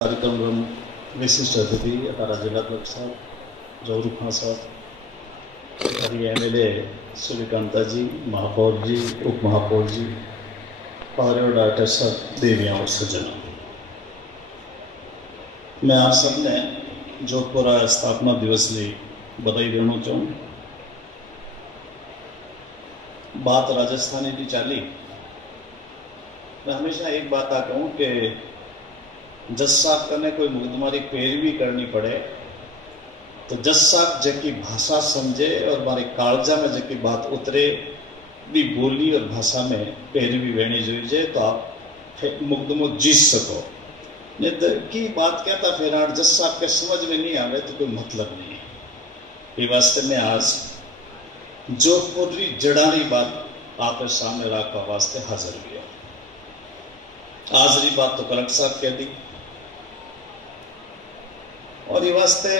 कार्यक्रम विशिष्ट अतिथि हमारा जिलाध्यक्ष साहब जौहरी खां साहब, हमारी MLA सूर्यकांता जी, महापौर जी, उप महापौर जी और डॉक्टर साहब, देवियाँ और सज्जनों, मैं आप सबने जोधपुर स्थापना दिवस की बधाई देना चाहूँ। बात राजस्थानी की चाली, मैं हमेशा एक बात आ कहूँ कि जज साहब करने कोई मुकदमारी पैरवी करनी पड़े तो जज साहब जबकि भाषा समझे और हमारे कालजा में जबकि बात उतरे भी बोली और भाषा में पैरवी रहनी चाहिए तो आप मुकदमो जीत सको। नहीं तो की बात कहता फिर जज साहब के समझ में नहीं आवे तो कोई मतलब नहीं है। ये वास्ते में आज जोधपुर की जड़ानी बात आपके सामने रखा वास्ते हाजिर हुआ। आज की बात तो कलेक्टर साहब कह दी और ये वास्ते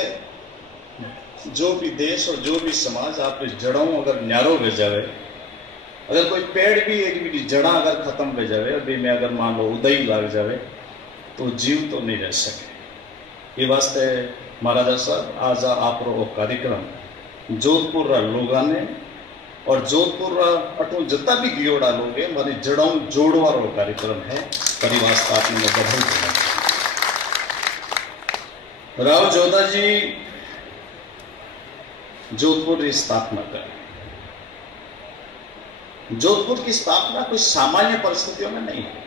जो भी देश और जो भी समाज आपके जड़ों अगर न्यारो हो जावे, अगर कोई पेड़ भी एक भी जड़ा अगर खत्म हो जावे अभी में अगर मान लो उदय लग जावे तो जीव तो नहीं रह सके। ये वास्ते महाराजा साहब आज आप कार्यक्रम जोधपुर लोगों ने और जोधपुर अटू जितना भी गियोड़ा लोग है मारी जड़ों जोड़वा कार्यक्रम है, परिवार आपने बधाई देना। राव जोधा जी जोधपुर की स्थापना करें। जोधपुर की स्थापना कोई सामान्य परिस्थितियों में नहीं है।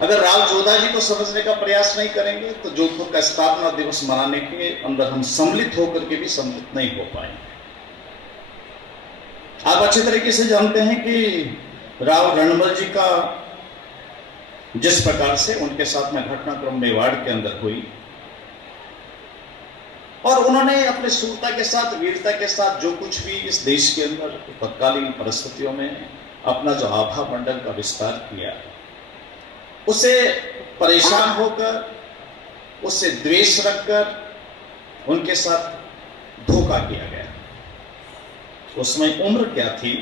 अगर राव जोधा जी को समझने का प्रयास नहीं करेंगे तो जोधपुर का स्थापना दिवस मनाने के अंदर हम सम्मिलित होकर के भी सम्मिलित नहीं हो पाएंगे। आप अच्छे तरीके से जानते हैं कि राव रणमल जी का जिस प्रकार से उनके साथ में घटनाक्रम मेवाड़ के अंदर हुई और उन्होंने अपने शूरता के साथ वीरता के साथ जो कुछ भी इस देश के अंदर तत्कालीन परिस्थितियों में अपना जो आभा मंडल का विस्तार किया, उसे परेशान होकर उससे द्वेष रखकर उनके साथ धोखा किया गया। उसमें उम्र क्या थी?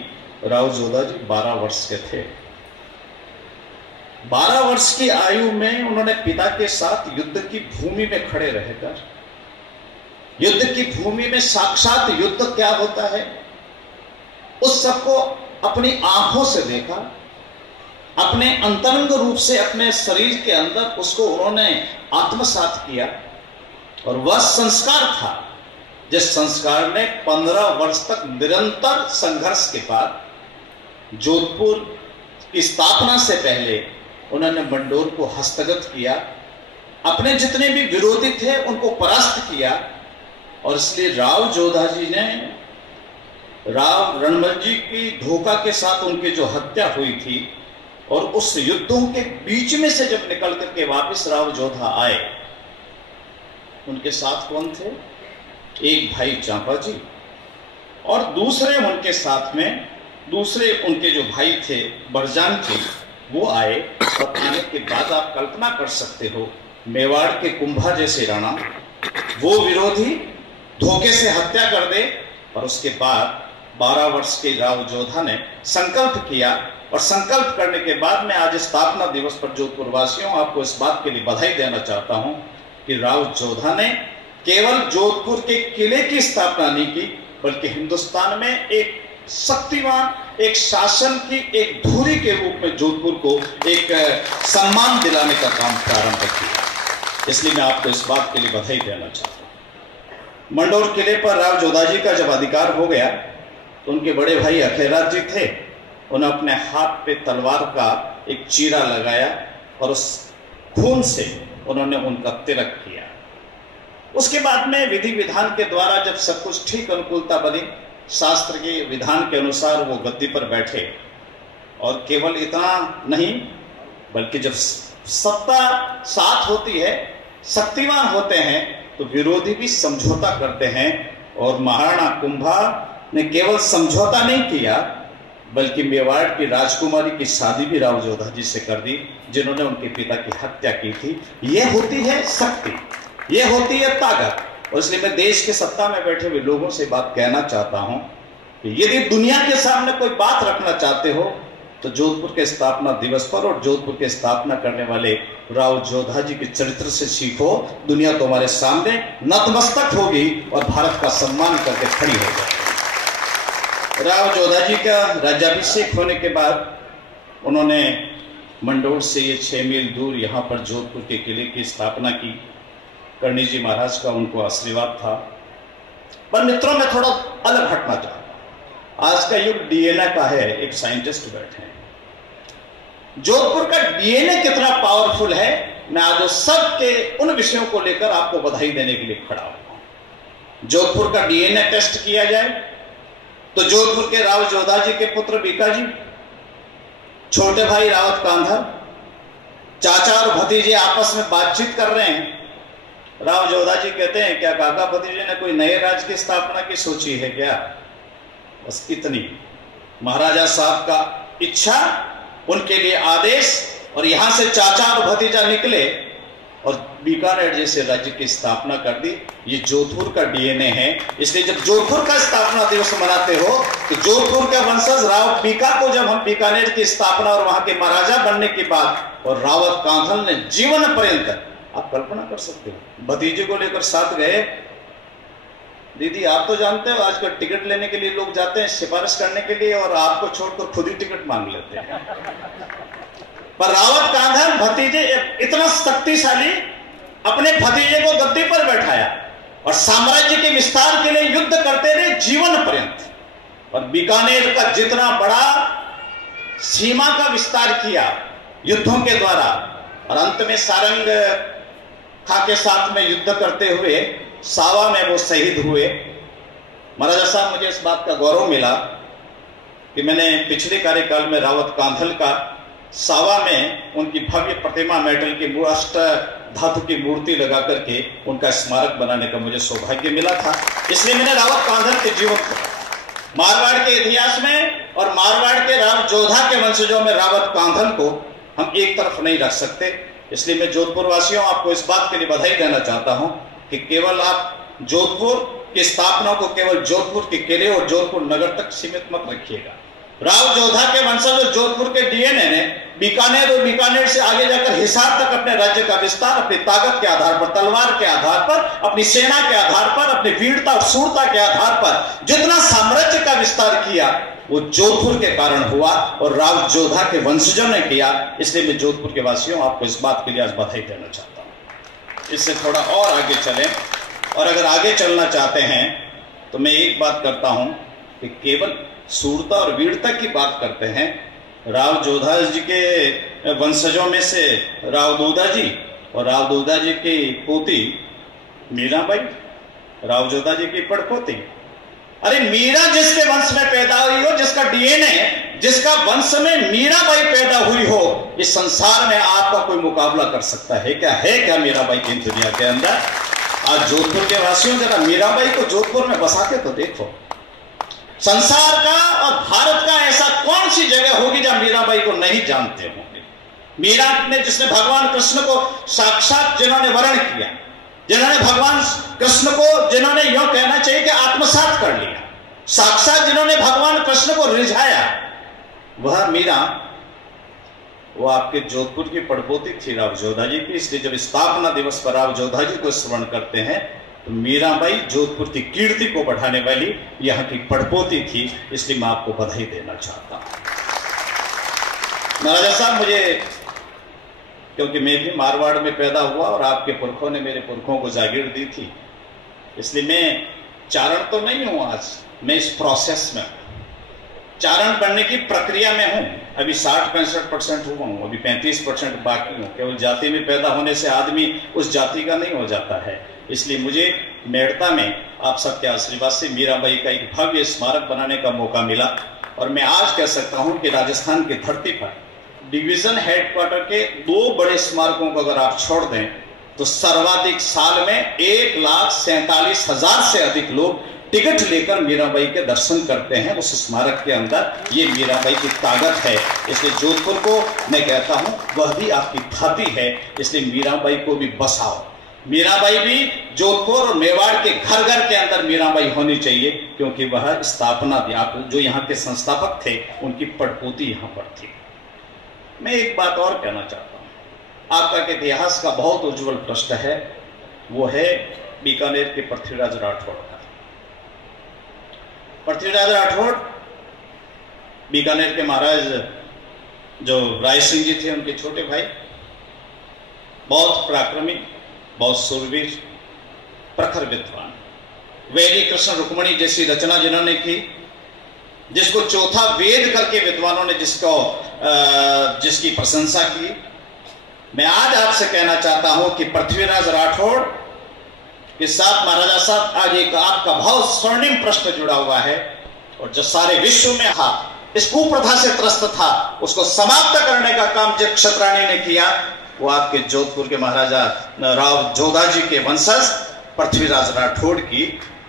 राव जोधा जी 12 वर्ष के थे। 12 वर्ष की आयु में उन्होंने पिता के साथ युद्ध की भूमि में खड़े रहकर, युद्ध की भूमि में साक्षात युद्ध क्या होता है उस सबको अपनी आंखों से देखा, अपने अंतरंग रूप से अपने शरीर के अंदर उसको उन्होंने आत्मसात किया और वह संस्कार था जिस संस्कार ने 15 वर्ष तक निरंतर संघर्ष के बाद जोधपुर की स्थापना से पहले उन्होंने मंडोर को हस्तगत किया, अपने जितने भी विरोधी थे उनको परास्त किया। और इसलिए राव जोधा जी ने राव रणमल जी की धोखा के साथ उनकी जो हत्या हुई थी और उस युद्धों के बीच में से जब निकल करके वापस राव जोधा आए, उनके साथ कौन थे? एक भाई चांपा जी और दूसरे उनके साथ में दूसरे उनके जो भाई थे बरजान जी, वो आए। और आने के बाद आप कल्पना कर सकते हो मेवाड़ के कुंभा जैसे राणा, वो विरोधी धोखे से हत्या कर दे। और उसके बाद 12 वर्ष के राव जोधा ने संकल्प किया और संकल्प करने के बाद मैं आज स्थापना दिवस पर जोधपुर वासियों आपको इस बात के लिए बधाई देना चाहता हूं कि राव जोधा ने केवल जोधपुर के किले की स्थापना नहीं की बल्कि हिंदुस्तान में एक शक्तिवान एक शासन की एक धुरी के रूप में जोधपुर को एक सम्मान दिलाने का काम प्रारंभ किया। इसलिए मैं आपको इस बात के लिए बधाई देना चाहता हूं। मंडोर किले पर राव जोधा जी का जब अधिकार हो गया तो उनके बड़े भाई अखेराज जी थे, उन्होंने अपने हाथ पे तलवार का एक चीरा लगाया और उस खून से उन्होंने उनका तिलक किया। उसके बाद में विधि विधान के द्वारा जब सब कुछ ठीक अनुकूलता बनी, शास्त्र के विधान के अनुसार वो गद्दी पर बैठे। और केवल इतना नहीं बल्कि जब सत्ता साथ होती है, शक्तिवान होते हैं तो विरोधी भी समझौता करते हैं। और महाराणा कुंभा ने केवल समझौता नहीं किया बल्कि मेवाड़ की राजकुमारी की शादी भी राव जोधा जी से कर दी, जिन्होंने उनके पिता की हत्या की थी। यह होती है शक्ति, यह होती है ताकत। और इसलिए मैं देश के सत्ता में बैठे हुए लोगों से बात कहना चाहता हूं कि यदि दुनिया के सामने कोई बात रखना चाहते हो तो जोधपुर के स्थापना दिवस पर और जोधपुर के स्थापना करने वाले राव जोधा जी के चरित्र से सीखो। दुनिया तुम्हारे सामने नतमस्तक होगी और भारत का सम्मान करके खड़ी हो जाएगी। राव जोधा जी का राज्याभिषेक होने के बाद उन्होंने मंडोर से ये 6 मील दूर यहाँ पर जोधपुर के किले की स्थापना की। करणी जी महाराज का उनको आशीर्वाद था। पर मित्रों, मैं थोड़ा अलग हटना चाहता हूं। आज का युग डीएनए का है। एक साइंटिस्ट बैठे हैं। जोधपुर का डीएनए कितना पावरफुल है, मैं आज सब के उन विषयों को लेकर आपको बधाई देने के लिए खड़ा हूं। जोधपुर का डीएनए टेस्ट किया जाए तो जोधपुर के राव जोधा जी के पुत्र बीका जी, छोटे भाई रावत कांधर, चाचा और भतीजे आपस में बातचीत कर रहे हैं। राव जोधा जी कहते हैं, क्या काका भतीजे ने कोई नए राज्य की स्थापना की सोची है क्या? बस इतनी। महाराजा साहब का इच्छा, उनके लिए आदेश, और यहां से चाचा और भतीजा निकले और बीकानेर जैसे राज्य की स्थापना कर दी। ये जोधपुर का डीएनए है। इसलिए जब जोधपुर का स्थापना दिवस मनाते हो तो जोधपुर के वंशज राव बीका को जब हम बीकानेर की स्थापना और वहां के महाराजा बनने की बात, और रावत कांधल ने जीवन पर्यंत, आप कल्पना कर सकते हो, भतीजे को लेकर साथ गए। दीदी आप तो जानते हो आजकल टिकट लेने के लिए लोग जाते हैं सिफारिश करने के लिए, और आपको छोड़कर खुद ही टिकट मांग लेते हैं। पर रावत कांधल भतीजे इतना शक्तिशाली, अपने भतीजे को गद्दी पर बैठाया और साम्राज्य के विस्तार के लिए युद्ध करते रहे जीवन पर्यंत। और बीकानेर का जितना बड़ा सीमा का विस्तार किया युद्धों के द्वारा, और अंत में सारंग खां के साथ में युद्ध करते हुए सावा में वो शहीद हुए। महाराजा साहब, मुझे इस बात का गौरव मिला कि मैंने पिछले कार्यकाल में रावत कांधल का सावा में उनकी भव्य प्रतिमा, मेटल की अष्ट धातु की मूर्ति लगा करके उनका स्मारक बनाने का मुझे सौभाग्य मिला था। इसलिए मैंने रावत कांधल के जीवन को, मारवाड़ के इतिहास में और मारवाड़ के राव जोधा के वंशजों में रावत कांधल को हम एक तरफ नहीं रख सकते। इसलिए मैं जोधपुर वासियों आपको इस बात के लिए बधाई देना चाहता हूं कि केवल आप जोधपुर की स्थापना को केवल जोधपुर के किले और जोधपुर नगर तक सीमित मत रखिएगा। राव जोधा के वंशज और जोधपुर के डीएनए ने बीकानेर और बीकानेर से आगे जाकर हिसार तक अपने राज्य का विस्तार अपनी ताकत के आधार पर, तलवार के आधार पर, अपनी सेना के आधार पर, अपनी वीरता और शूरता के आधार पर जितना साम्राज्य का विस्तार किया वो जोधपुर के कारण हुआ और राव जोधा के वंशजों ने किया। इसलिए मैं जोधपुर के वासियों आपको इस बात के लिए आज बधाई देना चाहता हूं। इससे थोड़ा और आगे चलें, और अगर आगे चलना चाहते हैं तो मैं एक बात करता हूं कि केवल शूरता और वीरता की बात करते हैं। राव जोधा जी के वंशजों में से राव दूधा जी और राव दूधा जी की पोती मीराबाई, राव जोधा जी की पड़पोती। अरे मीरा जिसके वंश में पैदा हुई हो, जिसका डीएनए, जिसका वंश में मीराबाई पैदा हुई हो, इस संसार में आपका कोई मुकाबला कर सकता है क्या? है क्या मीराबाई की दुनिया के अंदर? आज जोधपुर के वासियों जरा मीराबाई को जोधपुर में बसा के तो देखो। संसार का और भारत का ऐसा कौन सी जगह होगी जहां मीराबाई को नहीं जानते होंगे? मीरा ने, जिसने भगवान कृष्ण को साक्षात, जिन्होंने वर्ण किया, जिन्होंने भगवान कृष्ण को, जिन्होंने यूं कहना चाहिए कि आत्मसात कर लिया, साक्षात जिन्होंने भगवान कृष्ण को रिझाया, वह मीरा, वो आपके जोधपुर की पड़पोती थी राव जोधा जी की। इसलिए जब स्थापना दिवस पर राव जोधा जी को स्मरण करते हैं तो मीराबाई जोधपुर की कीर्ति को बढ़ाने वाली यहाँ की पड़पोती थी। इसलिए मैं आपको बधाई देना चाहता हूं। महाराजा साहब, मुझे, क्योंकि मैं भी मारवाड़ में पैदा हुआ और आपके पुरखों ने मेरे पुरखों को जागीर दी थी, इसलिए मैं चारण तो नहीं हूं आज, मैं इस प्रोसेस में, चारण बनने की प्रक्रिया में हूं। अभी 60-65% हुआ हूं, अभी 35% बाकी हूं। केवल जाति में पैदा होने से आदमी उस जाति का नहीं हो जाता है। इसलिए मुझे मेड़ता में आप सबके आशीर्वाद से मीराबाई का एक भव्य स्मारक बनाने का मौका मिला, और मैं आज कह सकता हूं कि राजस्थान की धरती पर डिवीजन हेडक्वार्टर के 2 बड़े स्मारकों को अगर आप छोड़ दें तो सर्वाधिक साल में 1,47,000 से अधिक लोग टिकट लेकर मीराबाई के दर्शन करते हैं उस स्मारक के अंदर। ये मीराबाई की ताकत है। इसलिए जोधपुर को मैं कहता हूं वह भी आपकी धाती है, इसलिए मीराबाई को भी बसाओ। मीराबाई भी जोधपुर और मेवाड़ के घर घर के अंदर मीराबाई होनी चाहिए, क्योंकि वह स्थापना, जो यहाँ के संस्थापक थे, उनकी पड़पोती यहाँ पर थी। मैं एक बात और कहना चाहता हूं। आपका के इतिहास का बहुत उज्जवल पृष्ठ है, वो है बीकानेर के पृथ्वीराज राठौड़ का। पृथ्वीराज राठौड़ बीकानेर के महाराज जो राय सिंह जी थे उनके छोटे भाई, बहुत पराक्रमी, बहुत सूरवीर, प्रखर विद्वान। वैरी कृष्ण रुक्मणी जैसी रचना जिन्होंने की, जिसको चौथा वेद करके विद्वानों ने जिसकी प्रशंसा की। मैं आज आपसे कहना चाहता हूं कि पृथ्वीराज राठौड़ के साथ महाराजा साहब आज एक आपका बहुत स्वर्णिम प्रश्न जुड़ा हुआ है, और जो सारे विश्व में था, इस कुप्रथा से त्रस्त था, उसको समाप्त करने का काम जब क्षत्राणी ने किया, वो आपके जोधपुर के महाराजा राव जोधा जी के वंशज पृथ्वीराज राठौड़ की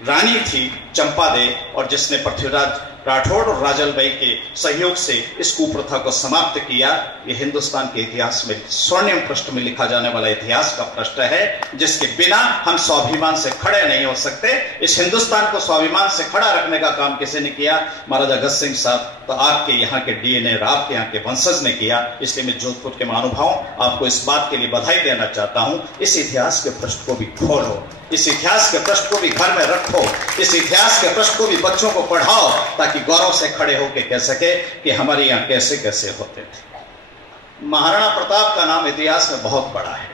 रानी थी चंपादे, और जिसने पृथ्वीराज राठौड़ और राजलबाई के सहयोग से इस कुप्रथा को समाप्त किया। यह हिंदुस्तान के इतिहास में स्वर्णिम पृष्ठ में लिखा जाने वाला इतिहास का पृष्ठ है, जिसके बिना हम स्वाभिमान से खड़े नहीं हो सकते। इस हिंदुस्तान को स्वाभिमान से खड़ा रखने का काम किसी ने किया? महाराजा अगस्त सिंह साहब, तो आपके यहाँ के डीएनए, आपके यहाँ के वंशज ने किया। इसलिए मैं जोधपुर के महानुभावों आपको इस बात के लिए बधाई देना चाहता हूं। इस इतिहास के पृष्ठ को भी खोलो, इस इतिहास के पृष्ठ को भी घर में रखो, इस इतिहास के पृष्ठ को भी बच्चों को पढ़ाओ, ताकि गौरव से खड़े होकर कह सके कि हमारे यहाँ कैसे कैसे होते थे। महाराणा प्रताप का नाम इतिहास में बहुत बड़ा है।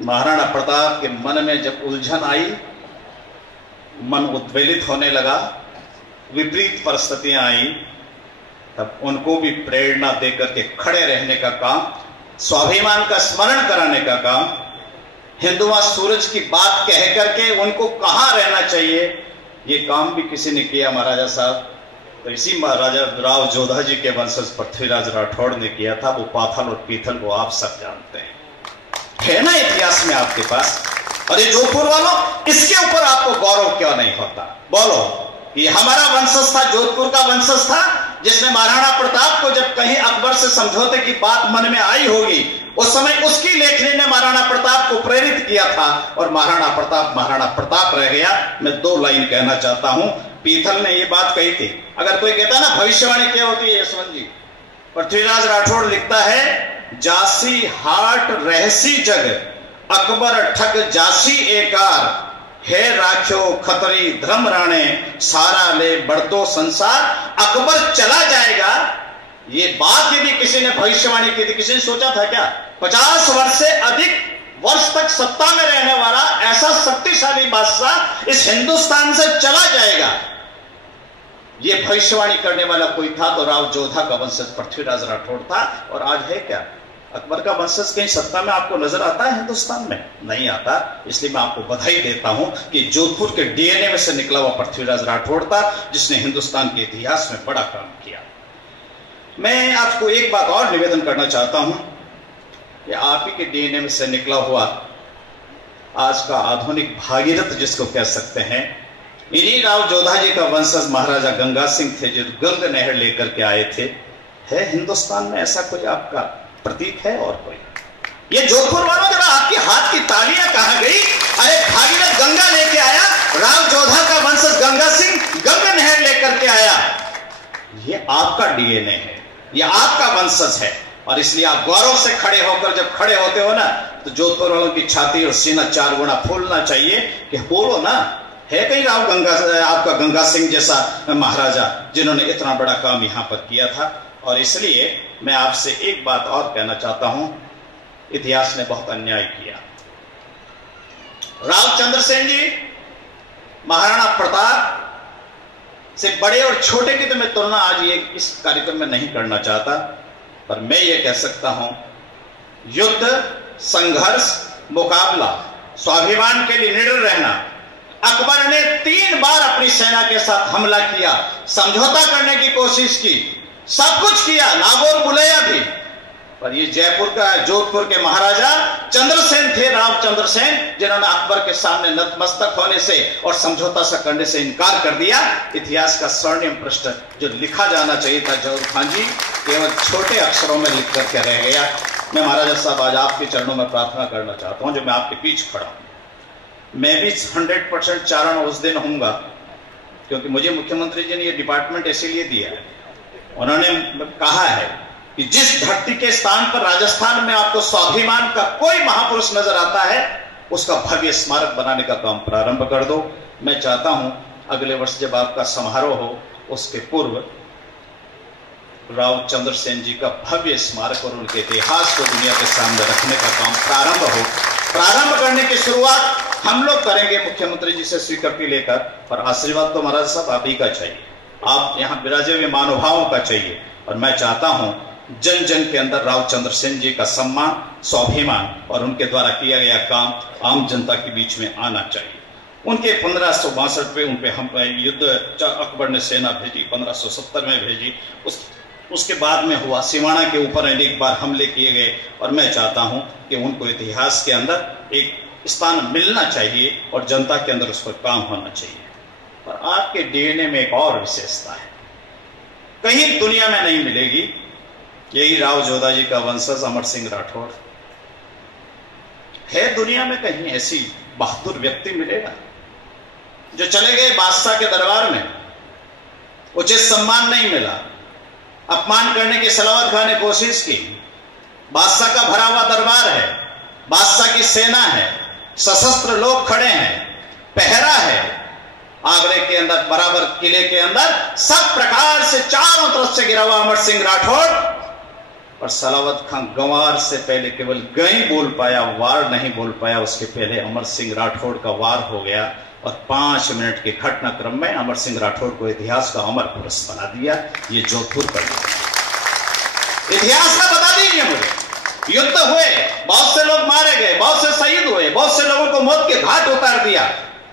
महाराणा प्रताप के मन में जब उलझन आई, मन उद्वेलित होने लगा, विपरीत परिस्थितियां आई, तब उनको भी प्रेरणा देकर के खड़े रहने का काम, स्वाभिमान का स्मरण कराने का काम, हिंदुआ सूरज की बात कह करके उनको कहां रहना चाहिए, ये काम भी किसी ने किया महाराजा साहब। तो इसी महाराजा राव जोधा जी के वंशज पृथ्वीराज राठौड़ ने किया था। वो पाथल और पीथल को आप सब जानते हैं, है ना इतिहास में आपके पास। और ये जोधपुर वालों, इसके ऊपर आपको गौरव क्यों नहीं होता? बोलो, ये हमारा वंशज था, जोधपुर का वंशज था, जिसने महाराणा प्रताप को जब कहीं अकबर से समझौते की बात मन में आई होगी, उस समय उसकी लेखनी ने महाराणा प्रताप को प्रेरित किया था, और महाराणा प्रताप रह गया। मैं दो लाइन कहना चाहता हूं। पीथल ने ये बात कही थी, अगर कोई कहता है ना भविष्यवाणी क्या होती है यशवंत जी, पृथ्वीराज राठौड़ लिखता है, जासी हाट रहसी जग, अकबर ठग जासी एकार, है राख्यो खतरी धर्म राणे, सारा ले बढ़तो संसार, अकबर चला जाएगा। ये बात यदि किसी ने भविष्यवाणी की थी, किसी ने सोचा था क्या? 50 वर्ष से अधिक वर्ष तक सत्ता में रहने वाला ऐसा शक्तिशाली बादशाह इस हिंदुस्तान से चला जाएगा, ये भविष्यवाणी करने वाला कोई था तो राव जोधा का वंशज पृथ्वीराज राठौड़ था। और आज है क्या? अकबर का वंशज कहीं सत्ता में आपको नजर आता है हिंदुस्तान में? नहीं आता। इसलिए मैं आपको बधाई देता हूं कि जोधपुर के डीएनए में से निकला हुआ पृथ्वीराज राठौड़ था, जिसने हिंदुस्तान के इतिहास में बड़ा काम किया। मैं आपको एक बात और निवेदन करना चाहता हूं कि आप ही के डीएनए में से निकला हुआ आज का आधुनिक भागीरथ जिसको कह सकते हैं, इन्हीं राव जोधा जी का वंशज महाराजा गंगा सिंह थे, जो गंग नहर लेकर के आए थे। है हिंदुस्तान में ऐसा कोई आपका प्रतीक है? और कोई? ये जोधपुर वालों, जरा आपकी हाथ की तालियां कहां गई? अरे भागीरथ गंगा लेके आया, राव जोधा का वंशज गंगा सिंह गंग नहर लेकर के आया। ये आपका डीएनए है, ये आपका वंशज है, और इसलिए आप गौरव से खड़े होकर जब खड़े होते हो ना, तो जोधपुर वालों की छाती और सीना 4 गुना फूलना चाहिए कि बोलो ना, है कहीं आपका गंगा सिंह जैसा महाराजा जिन्होंने इतना बड़ा काम यहां पर किया था। और इसलिए मैं आपसे एक बात और कहना चाहता हूं, इतिहास ने बहुत अन्याय किया। राव चंद्रसेन जी महाराणा प्रताप से बड़े और छोटे की तो मैं तुलना आज ये इस कार्यक्रम में नहीं करना चाहता, पर मैं ये कह सकता हूं, युद्ध, संघर्ष, मुकाबला, स्वाभिमान के लिए निडर रहना। अकबर ने 3 बार अपनी सेना के साथ हमला किया, समझौता करने की कोशिश की, सब कुछ किया, नागौर बुलाया भी, पर ये जयपुर का, जोधपुर के महाराजा चंद्रसेन थे, राव चंद्रसेन, जिन्होंने अकबर के सामने नतमस्तक होने से और समझौता सा करने से इनकार कर दिया। इतिहास का स्वर्णिम पृष्ठ जो लिखा जाना चाहिए था जौहर खान जी, केवल छोटे अक्षरों में लिख करके रह गया। मैं महाराजा साहब आज आपके चरणों में प्रार्थना करना चाहता हूं, जो मैं आपके पीछे खड़ा हूं, मैं भी 100% चारण उस दिन होऊंगा, क्योंकि मुझे मुख्यमंत्री जी ने ये डिपार्टमेंट इसीलिए दिया है। उन्होंने कहा है कि जिस धरती के स्थान पर राजस्थान में आपको स्वाभिमान का कोई महापुरुष नजर आता है, उसका भव्य स्मारक बनाने का काम प्रारंभ कर दो। मैं चाहता हूं अगले वर्ष जब आपका समारोह हो, उसके पूर्व राव चंद्रसेन जी का भव्य स्मारक और उनके इतिहास को दुनिया के सामने रखने का काम प्रारंभ हो। प्रारंभ करने की शुरुआत हम लोग करेंगे मुख्यमंत्री जी से स्वीकृति लेकर, पर आशीर्वाद तो महाराज साहब आप ही का चाहिए, आप यहाँ विराजे हुए महानुभावों का चाहिए। और मैं चाहता हूं जन जन के अंदर राव चंद्रसेन जी का सम्मान, स्वाभिमान और उनके द्वारा किया गया काम आम जनता के बीच में आना चाहिए। उनके 1562 पे उन पे हम युद्ध अकबर ने सेना भेजी, 1570 में भेजी, उसके बाद में हुआ सिवाना के ऊपर अनेक बार हमले किए गए। और मैं चाहता हूं कि उनको इतिहास के अंदर एक स्थान मिलना चाहिए और जनता के अंदर उस पर काम होना चाहिए। और आपके डीएनए में एक और विशेषता है, कहीं दुनिया में नहीं मिलेगी, यही राव जोधा जी का वंशज अमर सिंह राठौड़ है। दुनिया में कहीं ऐसी बहादुर व्यक्ति मिलेगा जो चले गए बादशाह के दरबार में, उचित सम्मान नहीं मिला, अपमान करने की सलावत खाने कोशिश की। बादशाह का भरा हुआ दरबार है, बादशाह की सेना है, सशस्त्र लोग खड़े हैं, पहरा है, आगरे के अंदर बराबर किले के अंदर सब प्रकार से चारों तरफ से घिरा हुआ अमर सिंह राठौड़। और सलावत खान गंवार से पहले केवल गई बोल पाया, वार नहीं बोल पाया, उसके पहले अमर सिंह राठौड़ का वार हो गया। और 5 मिनट के घटनाक्रम में अमर सिंह राठौड़ को इतिहास का अमर पुरुष बना दिया। ये जोधपुर का इतिहास का बता दीजिए मुझे। युद्ध हुए, बहुत से लोग मारे गए, बहुत से शहीद हुए, बहुत से लोगों को मौत के घाट उतार दिया,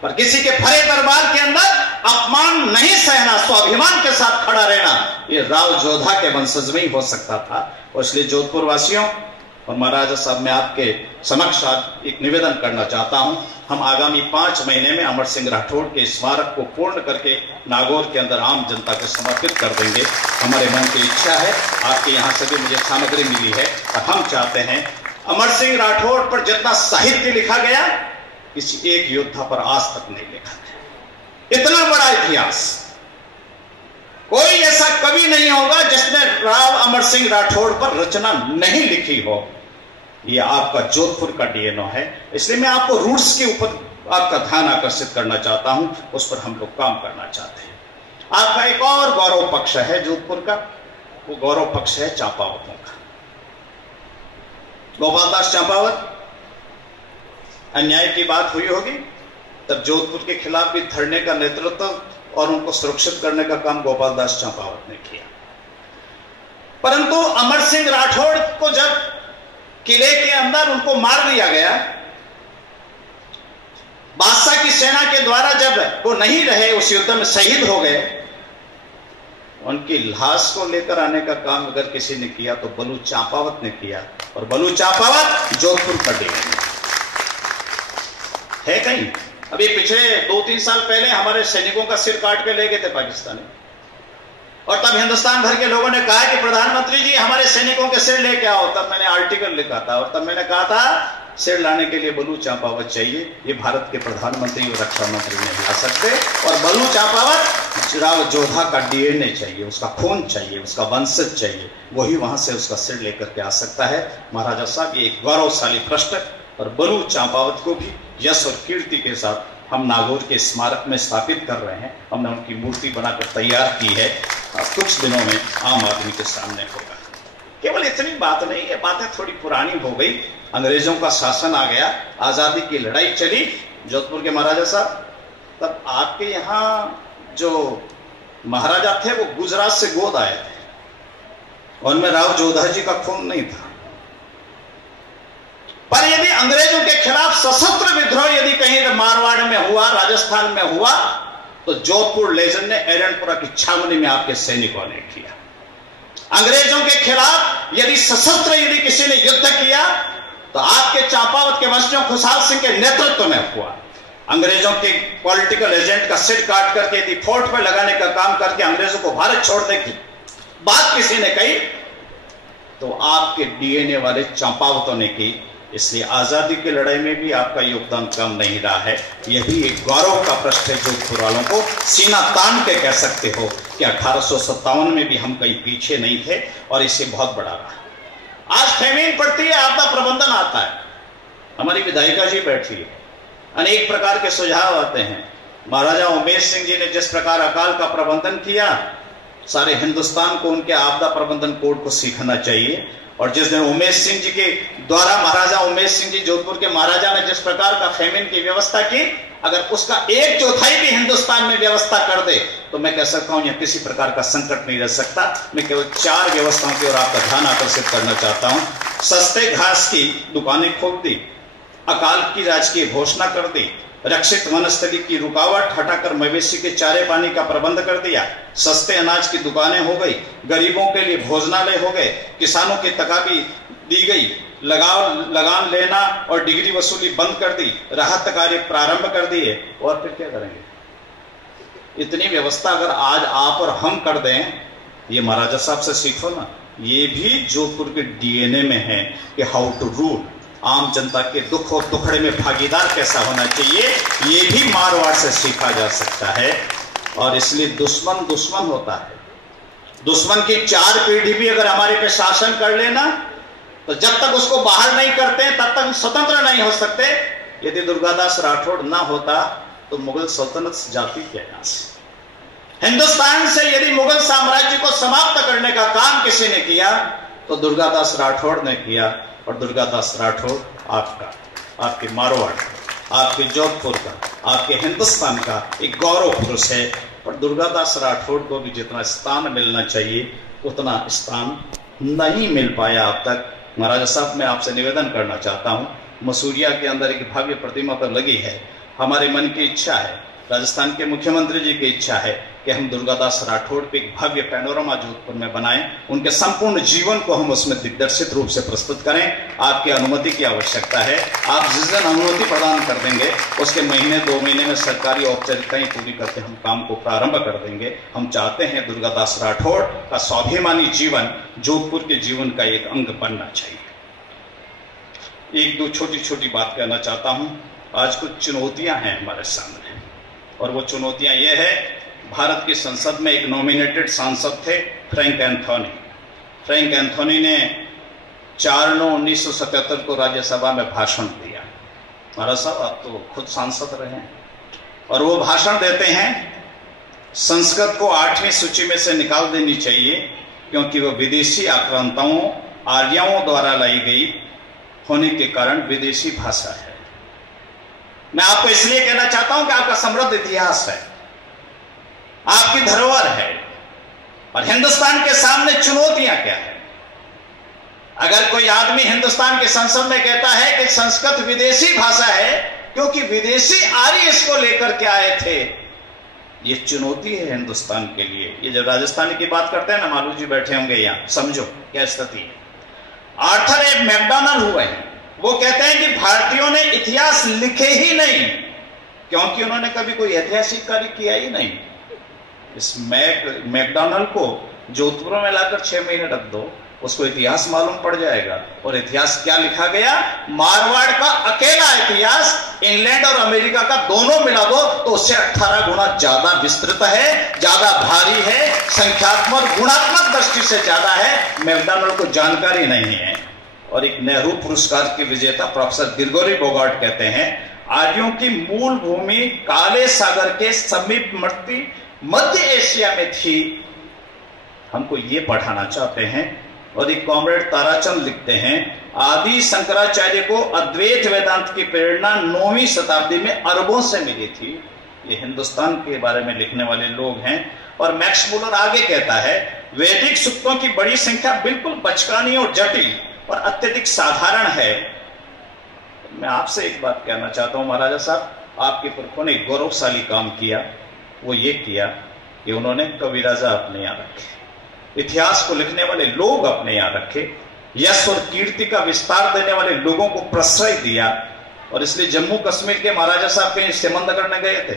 पर किसी के भरे दरबार के अंदर अपमान नहीं सहना, स्वाभिमान के साथ खड़ा रहना, ये राव जोधा के वंशज में ही हो सकता था। और इसलिए जोधपुर वासियों और महाराजा साहब, मैं आपके समक्ष एक निवेदन करना चाहता हूं। हम आगामी 5 महीने में अमर सिंह राठौड़ के स्मारक को पूर्ण करके नागौर के अंदर आम जनता को समर्पित कर देंगे। हमारे मन की इच्छा है, आपके यहाँ से भी मुझे सामग्री मिली है, और हम चाहते हैं अमर सिंह राठौड़ पर जितना साहित्य लिखा गया, किसी एक योद्धा पर आज तक नहीं लिखा गया। इतना बड़ा इतिहास, कोई ऐसा कवि नहीं होगा जिसने राव अमर सिंह राठौड़ पर रचना नहीं लिखी हो। ये आपका जोधपुर का डीएनए है, इसलिए मैं आपको रूट्स के ऊपर आपका ध्यान आकर्षित करना चाहता हूं, उस पर हम लोग काम करना चाहते हैं। आपका एक और गौरव पक्ष है जोधपुर का, वो गौरव पक्ष है चांपावतों का। गोपाल दास चांपावत, अन्याय की बात हुई होगी तब जोधपुर के खिलाफ भी धरने का नेतृत्व और उनको सुरक्षित करने का काम गोपाल दास चांपावत ने किया। परंतु अमर सिंह राठौड़ को जब किले के अंदर उनको मार दिया गया, बादशाह की सेना के द्वारा जब वो नहीं रहे, उस युद्ध में शहीद हो गए, उनकी लाश को लेकर आने का काम अगर किसी ने किया तो बलू चांपावत ने किया। और बलू चांपावत जोधपुर का डीएनए है। कहीं अभी पिछले 2-3 साल पहले हमारे सैनिकों का सिर काट के ले गए थे पाकिस्तानी, और तब हिंदुस्तान भर के लोगों ने कहा कि प्रधानमंत्री जी हमारे सैनिकों के सिर लेके आओ। तब मैंने आर्टिकल लिखा था और तब मैंने कहा था सिर लाने के लिए बलू चांपावत चाहिए, ये भारत के प्रधानमंत्री और रक्षा मंत्री नहीं ला सकते। और बलू चांपावत राव जोधा का डीएनए चाहिए, उसका खून चाहिए, उसका वंशज चाहिए, वही वहां से उसका सिर लेकर के आ सकता है। महाराजा साहब, ये एक गौरवशाली प्रश्न, और बलू चांपावत को भी यश और कीर्ति के साथ हम नागौर के स्मारक में स्थापित कर रहे हैं। हमने उनकी मूर्ति बनाकर तैयार की है, कुछ दिनों में आम आदमी के सामने होगा। केवल इतनी बात नहीं है, बातें थोड़ी पुरानी हो गई, अंग्रेजों का शासन आ गया, आजादी की लड़ाई चली जोधपुर के महाराजा साहब। तब आपके यहाँ जो महाराजा थे वो गुजरात से गोद आए थे, उनमें राव जोधा जी का खून नहीं था। पर यदि अंग्रेजों के खिलाफ सशस्त्र विद्रोह यदि कहीं मारवाड़ में हुआ, राजस्थान में हुआ, तो जोधपुर लेजेंड ने एरनपुरा की छावनी में आपके सैनिकों ने किया। अंग्रेजों के खिलाफ यदि सशस्त्र यदि किसी ने युद्ध किया तो आपके चांपावत के वंशजों खुशहाल सिंह के नेतृत्व में हुआ। अंग्रेजों के पॉलिटिकल एजेंट का सिर काट करके यदि फोर्ट पर लगाने का काम करके अंग्रेजों को भारत छोड़ने की बात किसी ने कही तो आपके डीएनए वाले चांपावतों ने की। इसलिए आजादी की लड़ाई में भी आपका योगदान कम नहीं रहा है। यह भी एक गौरव का प्रश्न है जोधपुर वालों को सीना तान के कह सकते हो कि 1857 में भी हम कहीं पीछे नहीं थे और इसे बहुत बड़ा रहा। आज फेमीन पड़ती है, आपदा प्रबंधन आता है, हमारी विधायिका जी बैठी है, अनेक प्रकार के सुझाव आते हैं। महाराजा उमेश सिंह जी ने जिस प्रकार अकाल का प्रबंधन किया, सारे हिंदुस्तान को उनके आपदा प्रबंधन कोड को सीखना चाहिए। और जिस दिन उमेश सिंह जी के द्वारा महाराजा उमेश सिंह जी जोधपुर के महाराजा ने जिस प्रकार का फेमिन की व्यवस्था की, अगर उसका 1/4 भी हिंदुस्तान में व्यवस्था कर दे तो मैं कह सकता हूं यहां किसी प्रकार का संकट नहीं रह सकता। मैं केवल 4 व्यवस्थाओं की ओर आपका ध्यान आकर्षित करना चाहता हूं। सस्ते घास की दुकानें खोल दी, अकाल की राजकीय घोषणा कर दी, रक्षित वनस्थली की रुकावट हटाकर मवेशी के चारे पानी का प्रबंध कर दिया, सस्ते अनाज की दुकानें हो गई, गरीबों के लिए भोजनालय हो गए, किसानों की तकाबी दी गई, लगान लेना और डिग्री वसूली बंद कर दी, राहत कार्य प्रारंभ कर दिए। और फिर क्या करेंगे? इतनी व्यवस्था अगर आज आप और हम कर दें, ये महाराजा साहब से सीखो ना, ये भी जोधपुर के डीएनए में है कि हाउ टू रूल, आम जनता के दुख और दुखड़े में भागीदार कैसा होना चाहिए, ये भी मारवाड़ से सीखा जा सकता है। और इसलिए दुश्मन दुश्मन होता है, दुश्मन की 4 पीढ़ी भी अगर हमारे पे शासन कर लेना तो जब तक उसको बाहर नहीं करते तब तक स्वतंत्र नहीं हो सकते। यदि दुर्गादास राठौड़ ना होता तो मुगल सल्तनत जाती क्या यहां से? हिंदुस्तान से यदि मुगल साम्राज्य को समाप्त करने का काम किसी ने किया तो दुर्गादास राठौड़ ने किया। और दुर्गादास राठौड़ आपका, आपके मारवाड़, आपके जोधपुर का, आपके हिंदुस्तान का एक गौरव पुरुष है। पर दुर्गादास राठौड़ को भी जितना स्थान मिलना चाहिए उतना स्थान नहीं मिल पाया अब तक। महाराजा साहब, मैं आपसे निवेदन करना चाहता हूं, मसूरिया के अंदर एक भव्य प्रतिमा पर लगी है, हमारे मन की इच्छा है, राजस्थान के मुख्यमंत्री जी की इच्छा है कि हम दुर्गादास राठौड़ पे एक भव्य पैनोरमा जोधपुर में बनाएं, उनके संपूर्ण जीवन को हम उसमें दिग्दर्शित रूप से प्रस्तुत करें। आपकी अनुमति की आवश्यकता है। आप जिस दिन अनुमति प्रदान कर देंगे उसके महीने 2 महीने में सरकारी औपचारिकताएं पूरी करके हम काम को प्रारंभ कर देंगे। हम चाहते हैं दुर्गादास राठौड़ का स्वाभिमानी जीवन जोधपुर के जीवन का एक अंग बनना चाहिए। 1-2 छोटी छोटी बात कहना चाहता हूं। आज कुछ चुनौतियां हैं हमारे सामने, और वो चुनौतियां ये है, भारत की संसद में एक नॉमिनेटेड सांसद थे फ्रैंक एंथोनी। फ्रैंक एंथोनी ने 4/9/1977 को राज्यसभा में भाषण दिया। महाराज साहब, आप तो खुद सांसद रहे हैं, और वो भाषण देते हैं संस्कृत को 8वीं सूची में से निकाल देनी चाहिए क्योंकि वो विदेशी आक्रांताओं आर्यों द्वारा लाई गई होने के कारण विदेशी भाषा है। मैं आपको इसलिए कहना चाहता हूं कि आपका समृद्ध इतिहास है, आपकी धरोहर है, और हिंदुस्तान के सामने चुनौतियां क्या है। अगर कोई आदमी हिंदुस्तान के संसद में कहता है कि संस्कृत विदेशी भाषा है क्योंकि विदेशी आर्य इसको लेकर के आए थे, ये चुनौती है हिंदुस्तान के लिए। ये जब राजस्थानी की बात करते हैं ना, मालू जी बैठे होंगे यहां, समझो क्या स्थिति है। आर्थर ए मैकडॉनल्ड हुए हैं, वो कहते हैं कि भारतीयों ने इतिहास लिखे ही नहीं क्योंकि उन्होंने कभी कोई ऐतिहासिक कार्य किया ही नहीं। इस मैकडॉनल्ड को जोधपुर में लाकर 6 महीने रख दो, उसको इतिहास मालूम पड़ जाएगा। और इतिहास क्या लिखा गया? मारवाड़ का अकेला इतिहास इंग्लैंड और अमेरिका का दोनों मिला दो तो उससे 18 गुना ज्यादा विस्तृत है, ज्यादा भारी है, संख्यात्मक गुणात्मक दृष्टि से ज्यादा है। मैकडॉनल्ड को जानकारी नहीं है। और एक नेहरू पुरस्कार के विजेता प्रोफेसर ग्रिगोरी बोगार्ट कहते हैं, आर्यों की मूल भूमि काले सागर के समीपवर्ती मध्य एशिया में थी। हमको ये पढ़ाना चाहते हैं। और एक कॉमरेड ताराचंद लिखते हैं, आदि शंकराचार्य को अद्वैत वेदांत की प्रेरणा 9वीं शताब्दी में अरबों से मिली थी। ये हिंदुस्तान के बारे में लिखने वाले लोग हैं। और मैक्स मुलर आगे कहता है, वैदिक सूक्तों की बड़ी संख्या बिल्कुल बचकानी और जटिल और अत्यधिक साधारण है। मैं आपसे एक बात कहना चाहता हूं महाराजा साहब, आपके पुरखों ने एक गौरवशाली काम किया। वो ये किया कि उन्होंने कविराजा अपने यहां रखे, इतिहास को लिखने वाले लोग अपने यहां रखे, यश और कीर्ति का विस्तार देने वाले लोगों को प्रश्रय दिया। और इसलिए जम्मू कश्मीर के महाराजा साहब कहीं संबंध करने गए थे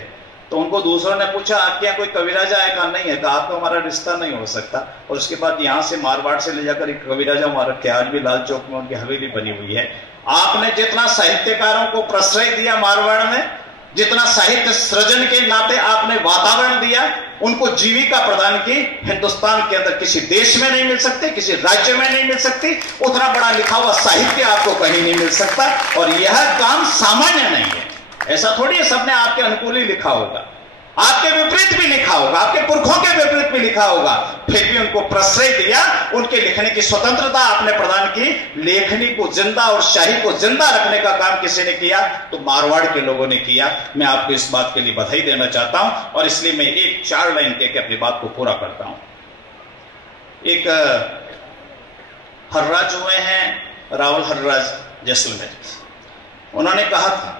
तो उनको दूसरों ने पूछा, आपके यहाँ कोई कविराजा है? कहा नहीं है। कहा आपका हमारा रिश्ता नहीं हो सकता। और उसके बाद यहाँ से मारवाड़ से ले जाकर एक कविराजा वहां रखे, आज भी लाल चौक में उनकी हवेली बनी हुई है। आपने जितना साहित्यकारों को प्रश्रय दिया मारवाड़ में, जितना साहित्य सृजन के नाते आपने वातावरण दिया, उनको जीविका प्रदान की, हिंदुस्तान के अंदर किसी देश में नहीं मिल सकती, किसी राज्य में नहीं मिल सकती। उतना बड़ा लिखा हुआ साहित्य आपको कहीं नहीं मिल सकता। और यह काम सामान्य नहीं है। ऐसा थोड़ी है सबने आपके अनुकूल ही लिखा होगा, आपके विपरीत भी लिखा होगा, आपके पुरखों के विपरीत भी लिखा होगा, फिर भी उनको प्रश्रय दिया, उनके लिखने की स्वतंत्रता आपने प्रदान की। लेखनी को जिंदा और शाही को जिंदा रखने का काम किसी ने किया तो मारवाड़ के लोगों ने किया। मैं आपको इस बात के लिए बधाई देना चाहता हूं और इसलिए मैं एक 4 लाइन कह के अपनी बात को पूरा करता हूं। एक हर्राज हुए हैं, रावल हर्राज जैसलमेर, उन्होंने कहा था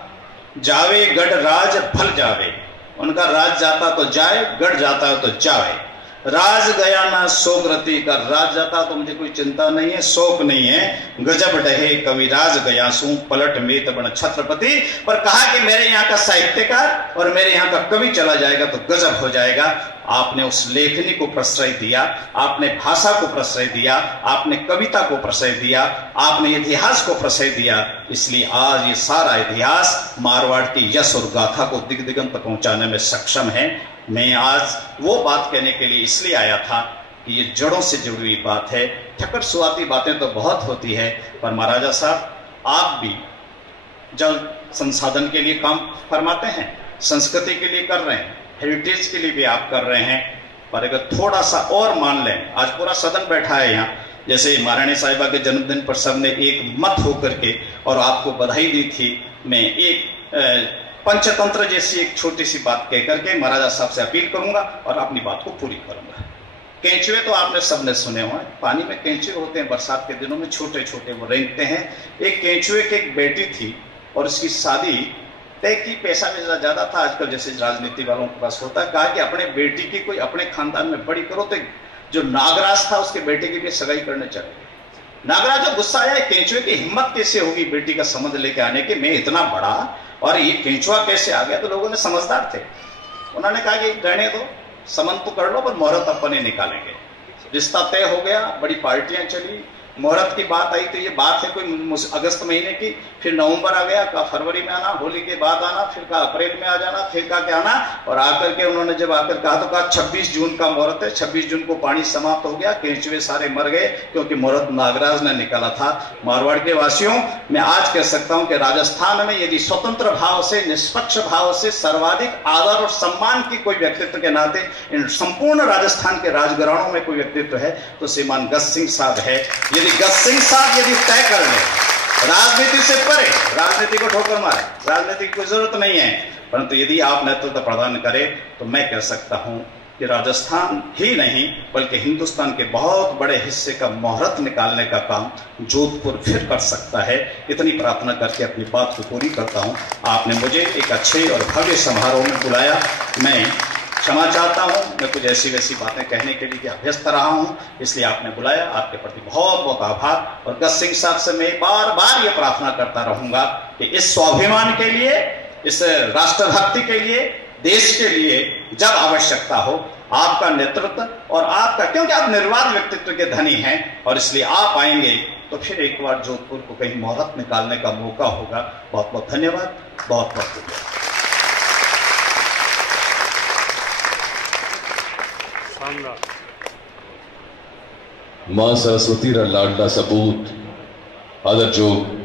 जावे गढ़ राज फल जावे। उनका राज जाता तो जाए, गढ़ जाता तो जाए। राज गया ना शोक रति का, राज जाता तो मुझे कोई चिंता नहीं है, शोक नहीं है। गजब डहे कविराज गयासू पलट मेत बन छत्रपति। पर कहा कि मेरे यहाँ का साहित्यकार और मेरे यहाँ का कवि चला जाएगा तो गजब हो जाएगा। आपने उस लेखनी को प्रश्रय दिया, आपने भाषा को प्रश्रय दिया, आपने कविता को प्रश्रय दिया, आपने इतिहास को प्रश्रय दिया। इसलिए आज ये सारा इतिहास मारवाड़ की यश और गाथा को दिग्दिगंत पहुंचाने में सक्षम है। मैं आज वो बात कहने के लिए इसलिए आया था कि ये जड़ों से जुड़ी हुई बात है। ठक्कर सुआती बातें तो बहुत होती है, पर महाराजा साहब आप भी जल संसाधन के लिए काम फरमाते हैं, संस्कृति के लिए कर रहे हैं, हेरिटेज के लिए भी आप कर रहे हैं। पर अगर थोड़ा सा और मान लें, आज पूरा सदन बैठा है यहाँ, जैसे महारानी साहिबा के जन्मदिन पर सबने एक मत होकर के और आपको बधाई दी थी, मैं एक पंचतंत्र जैसी एक छोटी सी बात कह करके महाराजा साहब से अपील करूंगा और अपनी बात को पूरी करूंगा। केंचुए तो आपने सबने सुने हुए, पानी में केंचुए होते हैं, बरसात के दिनों में छोटे छोटे वो रेंगते हैं। एक केंचुए की एक बेटी थी और उसकी शादी तय की, पैसा भी ज्यादा था आजकल जैसे राजनीति वालों के पास होता है। कहा कि अपने बेटी की कोई अपने खानदान में बड़ी करो, तो जो नागराज था उसके बेटे की भी सगाई करने चले गए। नागराज जो गुस्सा आया, केंचुए की हिम्मत कैसे होगी बेटी का संबंध लेके आने के, मैं इतना बड़ा और ये केंचुआ कैसे आ गया। तो लोगों ने समझदार थे, उन्होंने कहा कि रहने दो, संबंध तो कर लो पर मुहूर्त अपन ही निकालेंगे। रिश्ता तय हो गया, बड़ी पार्टियां चली, मुहूर्त की बात आई तो ये बात है कोई अगस्त महीने की, फिर नवंबर आ गया, कहा फरवरी में आना, होली के बाद आना, फिर कहा अप्रैल में आ जाना, फिर कहा क्या आना, और आकर के उन्होंने जब आकर कहा तो कहा 26 जून का मुहूर्त है। 26 जून को पानी समाप्त हो गया, केंचुए सारे मर गए क्योंकि मुहूर्त नागराज ने निकाला था। मारवाड़ के वासियों, मैं आज कह सकता हूं कि राजस्थान में यदि स्वतंत्र भाव से, निष्पक्ष भाव से, सर्वाधिक आदर और सम्मान की कोई व्यक्तित्व के नाते इन संपूर्ण राजस्थान के राजघरानों में कोई व्यक्तित्व है तो श्रीमान गज सिंह साहब है। यदि गज सिंह साहब यदि तय कर ले, राजनीति से परे, राजनीति को ठोकर मारे, राजनीति की कोई जरूरत नहीं है, परंतु यदि आप नेतृत्व प्रदान करें तो मैं कह सकता हूं कि राजस्थान ही नहीं बल्कि हिंदुस्तान के बहुत बड़े हिस्से का मुहूर्त निकालने का काम जोधपुर फिर कर सकता है। इतनी प्रार्थना करके अपनी बात को पूरी करता हूं। आपने मुझे एक अच्छे और भव्य समारोह में बुलाया, मैं क्षमा चाहता हूं, मैं कुछ ऐसी वैसी बातें कहने के लिए अभ्यस्त रहा हूं, इसलिए आपने बुलाया, आपके प्रति बहुत बहुत आभार। और गज सिंह साहब से मैं बार बार ये प्रार्थना करता रहूंगा कि इस स्वाभिमान के लिए, इस राष्ट्रभक्ति के लिए, देश के लिए जब आवश्यकता हो आपका नेतृत्व और आपका, क्योंकि आप निर्वाध व्यक्तित्व के धनी हैं और इसलिए आप आएंगे तो फिर एक बार जोधपुर को कहीं मुहूर्त निकालने का मौका होगा। बहुत बहुत धन्यवाद, बहुत बहुत शुक्रिया। मां सरस्वती रा लाडला सपूत आदर जोग